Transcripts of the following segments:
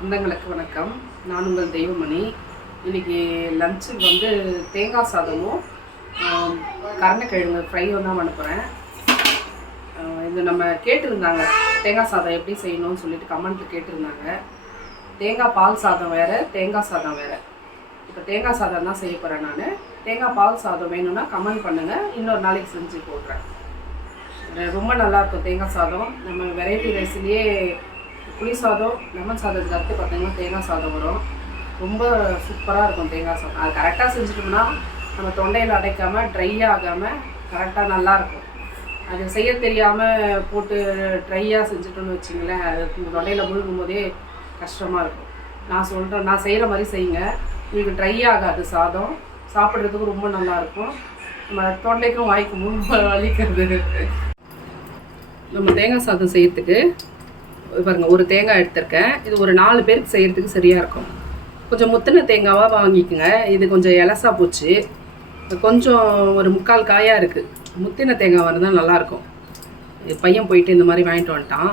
சொந்தங்களுக்கு வணக்கம். நான் உங்கள் தெய்வமணி. இன்றைக்கி லஞ்சுக்கு வந்து தேங்காய் சாதமும் கருணக்கிழங்கு ஃப்ரையும் தான் அனுப்புகிறேன். இது நம்ம கேட்டிருந்தாங்க, தேங்காய் சாதம் எப்படி செய்யணும்னு சொல்லிட்டு கமெண்ட்டில் கேட்டிருந்தாங்க. தேங்காய் பால் சாதம் வேறு, தேங்காய் சாதம் வேறு. இப்போ தேங்காய் சாதம் தான் செய்ய போகிறேன் நான். தேங்காய் பால் சாதம் வேணும்னா கமெண்ட் பண்ணுங்கள், இன்னொரு நாளைக்கு செஞ்சு போடுறேன். ரொம்ப நல்லாயிருக்கும் தேங்காய் சாதம். நம்ம வெரைட்டி ரைஸ்லேயே புளி சாதம், லெமன் சாதத்துக்கு அடுத்து பார்த்திங்கன்னா தேங்காய் சாதம் வரும். ரொம்ப சூப்பராக இருக்கும் தேங்காய் சாதம். அது கரெக்டாக செஞ்சுட்டோம்னா நம்ம தொண்டையில் அடைக்காமல் ட்ரை ஆகாமல் கரெக்டாக நல்லாயிருக்கும். அது செய்ய தெரியாமல் போட்டு ட்ரையாக செஞ்சுட்டோன்னு வச்சிங்களேன், அது தொண்டையில் முழுகும் போதே கஷ்டமாக இருக்கும். நான் சொல்கிறேன், நான் செய்கிற மாதிரி செய்யுங்க, உங்களுக்கு ட்ரை ஆகாது. சாதம் சாப்பிட்றதுக்கு ரொம்ப நல்லாயிருக்கும். நம்ம தொண்டைக்கும் வாய்க்கும் ரொம்ப வலிக்கிறது. நம்ம தேங்காய் சாதம் செய்யறதுக்கு பாருங்கள், ஒரு தேங்காய் எடுத்திருக்கேன். இது ஒரு 4 பேருக்கு செய்கிறதுக்கு சரியாக இருக்கும். கொஞ்சம் முத்தின தேங்காவாக வாங்கிக்கோங்க. இது கொஞ்சம் இலசா போச்சு, கொஞ்சம் ஒரு 3/4 காயாக இருக்குது. முத்தின தேங்காய் இருந்தால் நல்லாயிருக்கும். பையன் போயிட்டு இந்த மாதிரி வாங்கிட்டு வந்துட்டான்.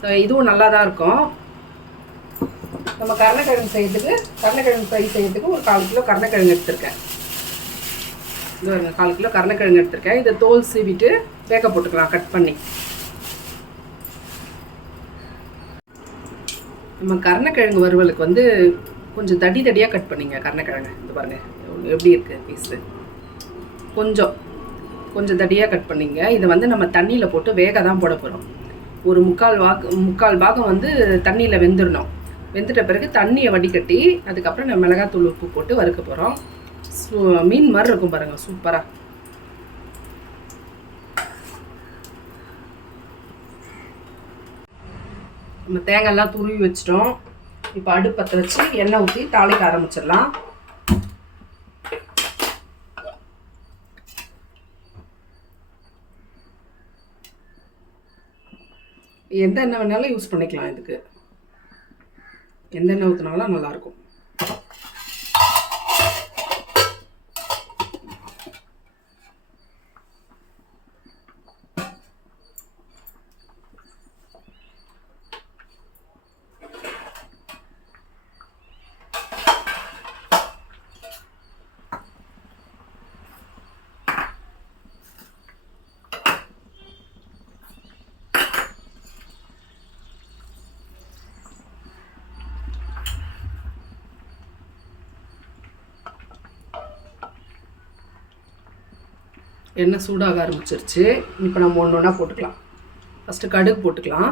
ஸோ இதுவும் நல்லா தான் இருக்கும். நம்ம கருணக்கிழங்கு செய்கிறதுக்கு, கருணக்கிழங்கு ஃப்ரை செய்கிறதுக்கு ஒரு 4 கிலோ கருணக்கிழங்கு எடுத்திருக்கேன். இது பாருங்க, 4 கிலோ கருணக்கிழங்கு எடுத்திருக்கேன். இதை தோல் சீவிட்டு வேக போட்டுக்கலாம் கட் பண்ணி. நம்ம கருணக்கிழங்கு வறுவலுக்கு வந்து கொஞ்சம் தடியாக கட் பண்ணிங்க கருணக்கிழங்கு. இது பாருங்கள் எப்படி இருக்குது பீஸு. கொஞ்சம் தடியாக கட் பண்ணிங்க. இதை வந்து நம்ம தண்ணியில் போட்டு வேக தான் போட போகிறோம். ஒரு 3/4 பாகம் வந்து தண்ணியில் வெந்துடணும். வெந்துட்ட பிறகு தண்ணியை வடிகட்டி அதுக்கப்புறம் நம்ம மிளகாத்தூள் உப்பு போட்டு வறுக்க போகிறோம். மீன் மாதிரி இருக்கும் பாருங்கள், சூப்பராக. நம்ம தேங்காய்லாம் துருவி வச்சிட்டோம். இப்போ அடுப்பத்தை வச்சு எண்ணெய் ஊற்றி தாளிக்க ஆரம்பிச்சிடலாம். எந்த எண்ணெய் வேணாலும் யூஸ் பண்ணிக்கலாம். இதுக்கு எந்த எண்ணெய் ஊற்றினாலும் நல்லாயிருக்கும். எண்ணெய் சூடாக ஆரம்பிச்சிருச்சு. இப்போ நம்ம ஒன்று ஒன்றா போட்டுக்கலாம். ஃபஸ்ட்டு கடுகு போட்டுக்கலாம்.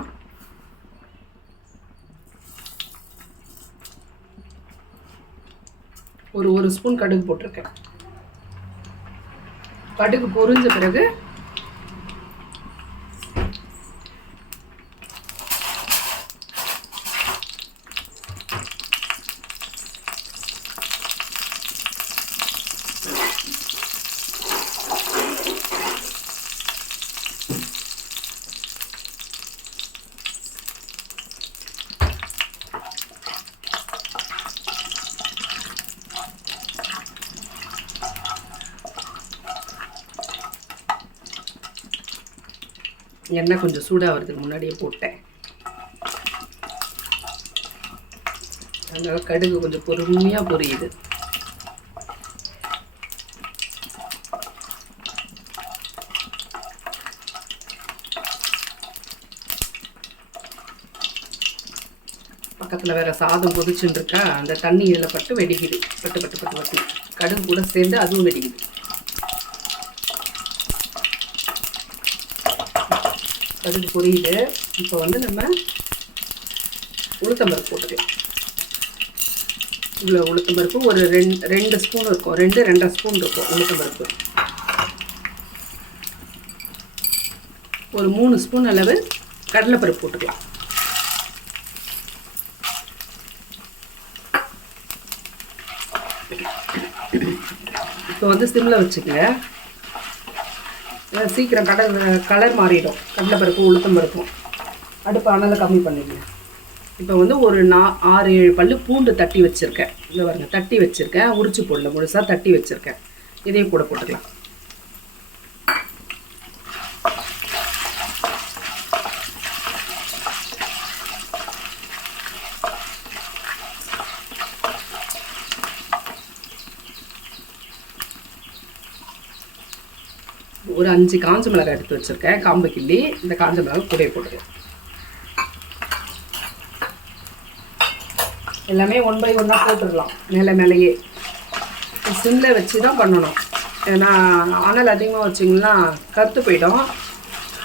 ஒரு ஸ்பூன் கடுகு போட்டிருக்கேன். கடுகு பொரிஞ்ச பிறகு எண்ணெய் கொஞ்சம் சூடாக வரதுக்கு முன்னாடியே போட்டேன். அதனால் கடுகு கொஞ்சம் பொறுமையாக பொரியுது. பக்கத்தில் வேறு சாதம் கொதிச்சுன்னு இருக்கா, அந்த தண்ணி இதில் பட்டு வெடிக்குது. பட்டு கடுகு கூட சேர்ந்து அதுவும் வெடிக்குது. கடுகு பொரியுது. இப்போ வந்து நம்ம உளுத்தம்பருப்பு போட்டுக்கலாம். இவ்வளோ உளுத்தம்பருப்பு ஒரு 2 ஸ்பூன் இருக்கும், 2-2.5 ஸ்பூன் இருக்கும் உளுத்தம்பருப்பு. ஒரு 3 ஸ்பூன் அளவு கடலைப்பருப்பு போட்டுக்கலாம். இப்போ வந்து சிம்மில் வச்சுக்கங்க, சீக்கிரம் கலர் மாறிடும். கடலைப்பருப்பு உளுத்தம்பருப்பும். அடுப்பு அனலை கம்மி பண்ணிடுங்க. இப்போ வந்து ஒரு 6-7 பல்லு பூண்டு தட்டி வச்சுருக்கேன். இதை பாருங்க, தட்டி வச்சுருக்கேன், உரிச்சு போடல, முழுசாக தட்டி வச்சுருக்கேன். இதையும் கூட போட்டுக்கலாம். ஒரு 5 காஞ்ச மிளகாய் எடுத்து வச்சுருக்கேன், காம்பு கிள்ளி. இந்த காஞ்ச மிளகாய் கூடயே போட்டுக்கலாம். எல்லாமே 1 by 1 போட்டுடலாம். மேலேயே சிம்மில் வச்சு தான் பண்ணணும். ஏன்னா அனல் அதிகமாக வச்சிங்கன்னா கருத்து போயிடும்.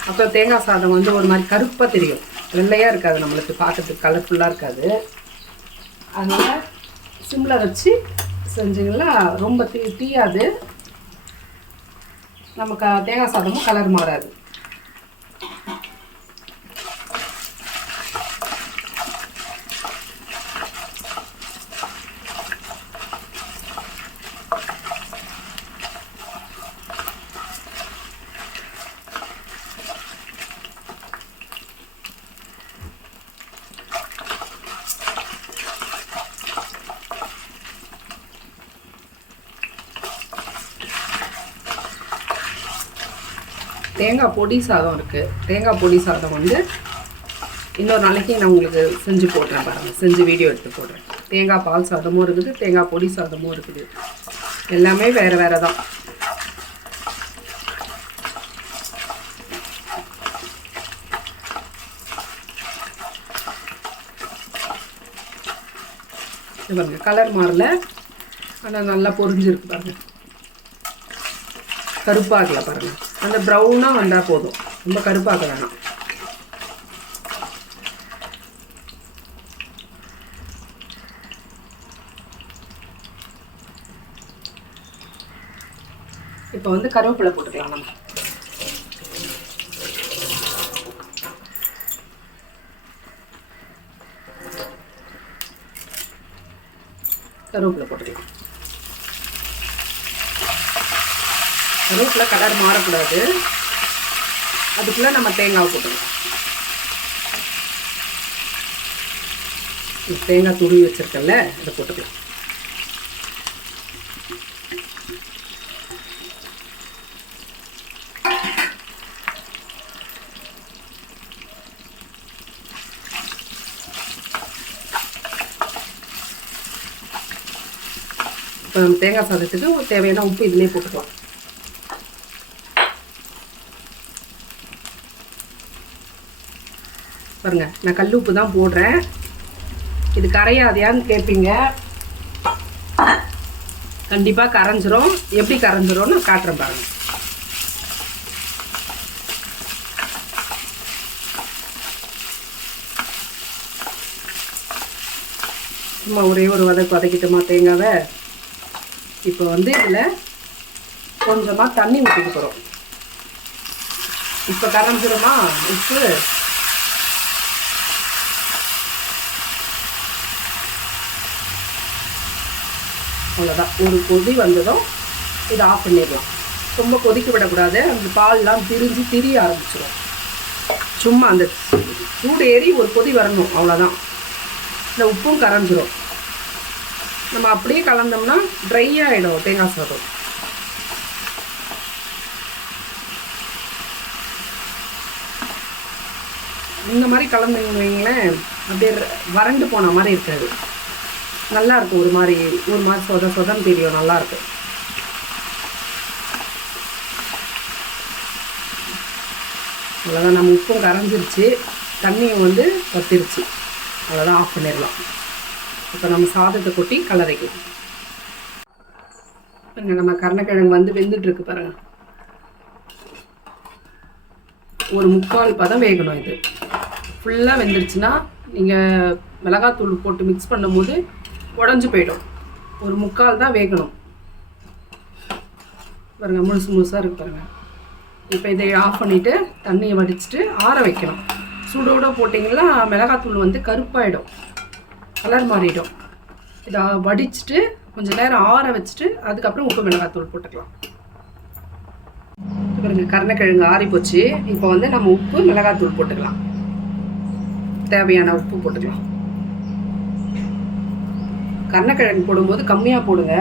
அப்புறம் தேங்காய் சாதம் வந்து ஒரு மாதிரி கருப்பாக தெரியும், வெள்ளையாக இருக்காது, நம்மளுக்கு பார்க்கறதுக்கு கலர்ஃபுல்லாக இருக்காது. அதனால் சிம்மில் வச்சு செஞ்சிங்கன்னா ரொம்ப தீயாது, நமக்கு தேங்காய் சாதமும் கலர் மாறாது. தேங்காய் பொடி சாதம் இருக்குது. தேங்காய் பொடி சாதம் வந்து இன்னொரு நாளைக்கு நான் உங்களுக்கு செஞ்சு போடுறேன் பாருங்கள், செஞ்சு வீடியோ எடுத்து போடுறேன். தேங்காய் பால் சாதமும் இருக்குது, தேங்காய் பொடி சாதமும் இருக்குது. எல்லாமே வேறு வேறு தான். இது பாருங்கள், கலர் மாறல, ஆனால் நல்லா பொரிஞ்சிருக்கு பாருங்கள், கருப்பாகல பாருங்கள். அந்த ப்ரௌனாக வந்தால் போதும், ரொம்ப கருப்பாக வேணாம். இப்போ வந்து கருவேப்பிலை போட்டுக்கலாம். நம்ம கருவேப்பிலை போட்டுக்கலாம். கருவேப்பிலை கலர் மாறக்கூடாது, அதுக்குள்ளே நம்ம தேங்காய் போட்டுக்கலாம். தேங்காய் துருவி வச்சுருக்கல, அதை போட்டுக்கலாம். இப்போ நம்ம தேங்காய் சாதத்துக்கு தேவையான உப்பு இதிலே போட்டுக்கலாம். பாருங்க, நான் கல் உப்பு தான் போடுறேன். இது கரையாதையான்னு கேட்பீங்க. கண்டிப்பாக கரைஞ்சிரும். எப்படி கரைஞ்சிரும்னு நான் காட்டுறேன் பாருங்க. சும்மா ஒரே ஒரு வதக்கிட்டோமா தேங்காவை. இப்போ வந்து இதில் கொஞ்சமாக தண்ணி ஊற்றிக்க போகிறோம். இப்போ கரைஞ்சிருமா உப்பு? அவ்வளோதான். ஒரு கொதி வந்ததும் இதை ஆஃப் பண்ணிடலாம். ரொம்ப கொதிக்க விடக்கூடாது, அந்த பால்லாம் திரிய ஆரம்பிச்சிடும். சும்மா அந்த சூடு ஏறி ஒரு கொதி வரணும், அவ்வளோதான். இந்த உப்பும் கரைஞ்சிரும். நம்ம அப்படியே கலந்தோம்னா ட்ரை ஆகிடும் தேங்காய் சாதம். இந்த மாதிரி கலந்துங்க வைங்களேன், அப்படியே வறண்டு போன மாதிரி இருக்காது, நல்லாயிருக்கும். ஒரு மாதிரி சொதன்னு தெரியும், நல்லாயிருக்கும். அவ்வளோதான், நம்ம உப்பும் கரைஞ்சிருச்சு, தண்ணியும் வந்து வத்திருச்சு. அவ்வளோதான், ஆஃப் பண்ணிடலாம். இப்போ நம்ம சாதத்தை கொட்டி கலரைக்கும். பாருங்க, நம்ம கருணக்கிழங்கு வந்து வெந்துட்டுருக்கு பாருங்க. ஒரு 3/4 பதம் வேகணும். இது ஃபுல்லாக வெந்துருச்சுன்னா நீங்கள் மிளகாத்தூள் போட்டு மிக்ஸ் பண்ணும்போது உடஞ்சி போயிடும். ஒரு 3/4 தான் வேகணும். பாருங்கள், முழுசாக இருக்கு பாருங்கள். இப்போ இதை ஆஃப் பண்ணிவிட்டு தண்ணியை வடிச்சிட்டு ஆற வைக்கணும். சூடோடு போட்டிங்கன்னா மிளகாத்தூள் வந்து கருப்பாயிடும், கலர் மாறிடும். இதை வடிச்சிட்டு கொஞ்சம் நேரம் ஆற வச்சுட்டு அதுக்கப்புறம் உப்பு மிளகாத்தூள் போட்டுக்கலாம். பாருங்க, கருணக்கிழங்கு ஆறி போச்சு. இப்போ வந்து நம்ம உப்பு மிளகாத்தூள் போட்டுக்கலாம். தேவையான உப்பு போட்டுக்கலாம். கருணக்கிழங்கு போடும்போது கம்மியாக போடுங்க,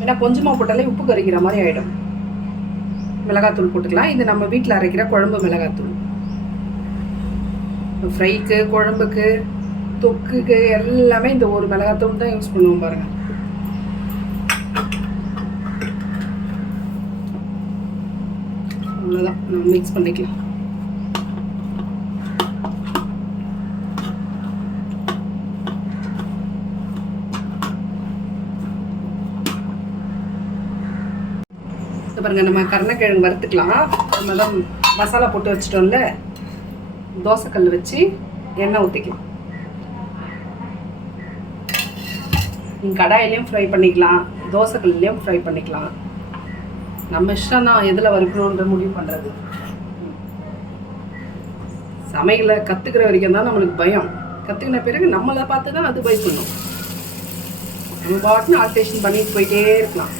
ஏன்னா கொஞ்சமாக போட்டாலே உப்பு கறிக்கிற மாதிரி ஆகிடும். மிளகாத்தூள் போட்டுக்கலாம். இது நம்ம வீட்டில் அரைக்கிற குழம்பு மிளகாத்தூள். ஃப்ரைக்கு, குழம்புக்கு, தொக்குக்கு எல்லாமே இந்த ஒரு மிளகாத்தூள் தான் யூஸ் பண்ணுவோம் பாருங்கள். அவ்வளோதான், நம்ம மிக்ஸ் பண்ணிக்கலாம். பாருங்கள், நம்ம கருணக்கிழங்கு வறுத்துக்கலாம். நம்ம தான் மசாலா போட்டு வச்சிட்டோம்ல, தோசைக்கல் வச்சு எண்ணெய் ஊற்றிக்கலாம். நீங்கள் கடாயிலையும் ஃப்ரை பண்ணிக்கலாம், தோசைக்கல்லையும் ஃப்ரை பண்ணிக்கலாம். நம்ம இஷ்டம் தான் எதில் வறுக்கணுன்ற முடிவு பண்ணுறது. சமையலை கற்றுக்கிற வரைக்கும் தான் நம்மளுக்கு பயம். கற்றுக்கின பிறகு நம்மளை பார்த்து தான் அது பயப்படணும். நம்ம பாட்டுன்னு ஆல்ட்ரேஷன் பண்ணிட்டு போயிட்டே இருக்கலாம்.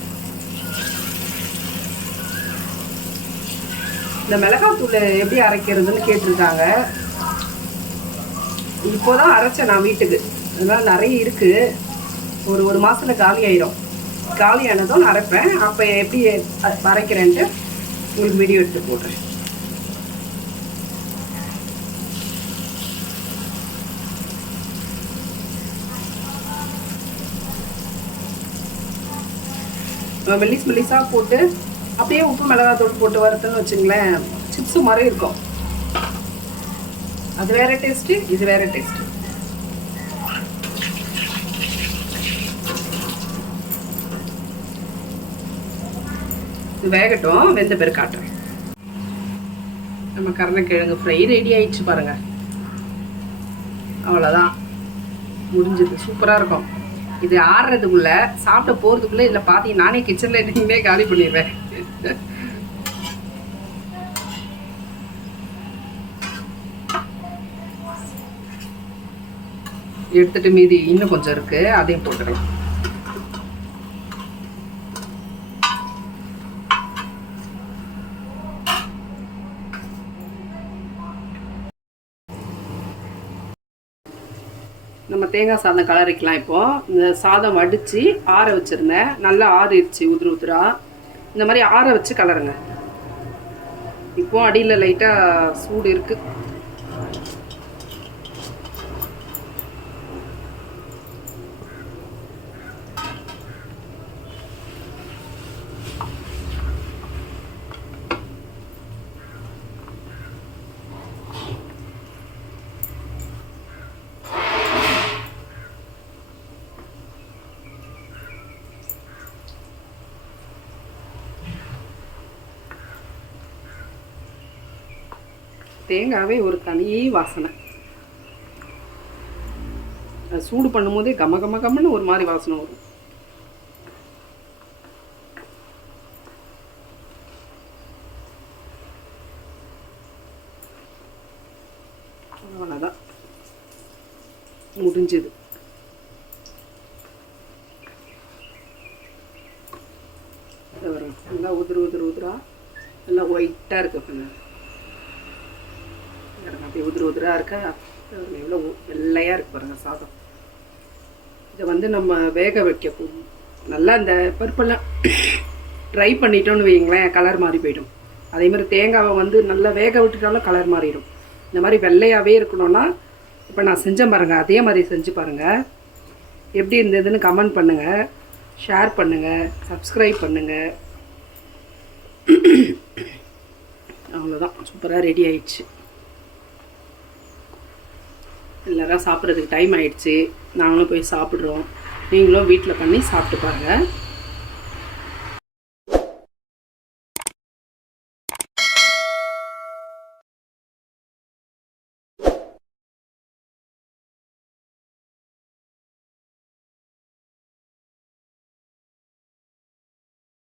இந்த மிளகாத்தூள் எப்படி அரைக்கிறதுன்னு கேட்டிருக்காங்க. இப்போதான் அரைச்சேன் நான் வீட்டுக்கு, அதனால் நிறைய இருக்குது. ஒரு மாதத்தில் காலி ஆயிரும். காலி ஆனதும் நான் அரைப்பேன். அப்போ எப்படி அரைக்கிறேன்ட்டு உங்களுக்கு வீடியோ எடுத்து போடுறேன். மெல்லிஸ் மெல்லிஸாக போட்டு அப்படியே உப்பு மிளகாத்தூள் போட்டு வறுத்துன்னு வச்சுங்களேன், சிப்ஸு மாதிரி இருக்கும். அது வேறு டேஸ்ட்டு, இது வேறு டேஸ்ட்டு. இது வேகட்டும், வெந்த பேர் காட்டுறேன். நம்ம கருணக்கிழங்கு ஃப்ரை ரெடி ஆயிடுச்சு பாருங்கள். அவ்வளோதான், முடிஞ்சது. சூப்பராக இருக்கும். இது ஆடுறதுக்குள்ளே, சாப்பிட போகிறதுக்குள்ளே இதில் பார்த்தி நானே கிச்சனில் நின்றே காலி பண்ணிடுவேன். எடுத்துட்டு மீதி இன்னும் கொஞ்சம் இருக்கு, அதையும் போட்டுக்கலாம். நம்ம தேங்காய் சாதம் கலரிக்கலாம். இப்போது இந்த சாதம் வடித்து ஆற வச்சுருந்தேன், நல்லா ஆறிடுச்சு உதிரு உதிரா. இந்த மாதிரி ஆற வச்சு கலருங்க. இப்போது அடியில் லைட்டாக சூடு இருக்குது. தேங்காவே ஒரு தனி வாசனை. அது சூடு பண்ணும்போதே கம கம கம்மன்னு ஒரு மாதிரி வாசனை வரும். அவ்வளோதான், முடிஞ்சது. நல்லா உதிரா நல்லா ஒயிட்டாக இருக்கு. அப்படியே உதிராக இருக்கா, எவ்வளோ வெள்ளையாக இருக்கு பாருங்கள் சாதம். இதை வந்து நம்ம வேக வைக்க நல்லா இந்த பருப்பெல்லாம் ட்ரை பண்ணிட்டோன்னு வைங்களேன், கலர் மாறி போயிடும். அதேமாதிரி தேங்காவை வந்து நல்லா வேக விட்டுட்டாலும் கலர் மாறிடும். இந்த மாதிரி வெள்ளையாகவே இருக்கணும்னா இப்போ நான் செஞ்சேன் பாருங்கள், அதே மாதிரி செஞ்சு பாருங்கள். எப்படி இருந்ததுன்னு கமெண்ட் பண்ணுங்கள், ஷேர் பண்ணுங்கள், சப்ஸ்கிரைப் பண்ணுங்கள். அவ்வளோதான், சூப்பராக ரெடி ஆயிடுச்சு. எல்லோரும் சாப்பிட்றதுக்கு டைம் ஆகிடுச்சு. நாங்களும் போய் சாப்பிட்றோம். நீங்களும் வீட்டில் பண்ணி சாப்பிட்டு பாருங்கள்.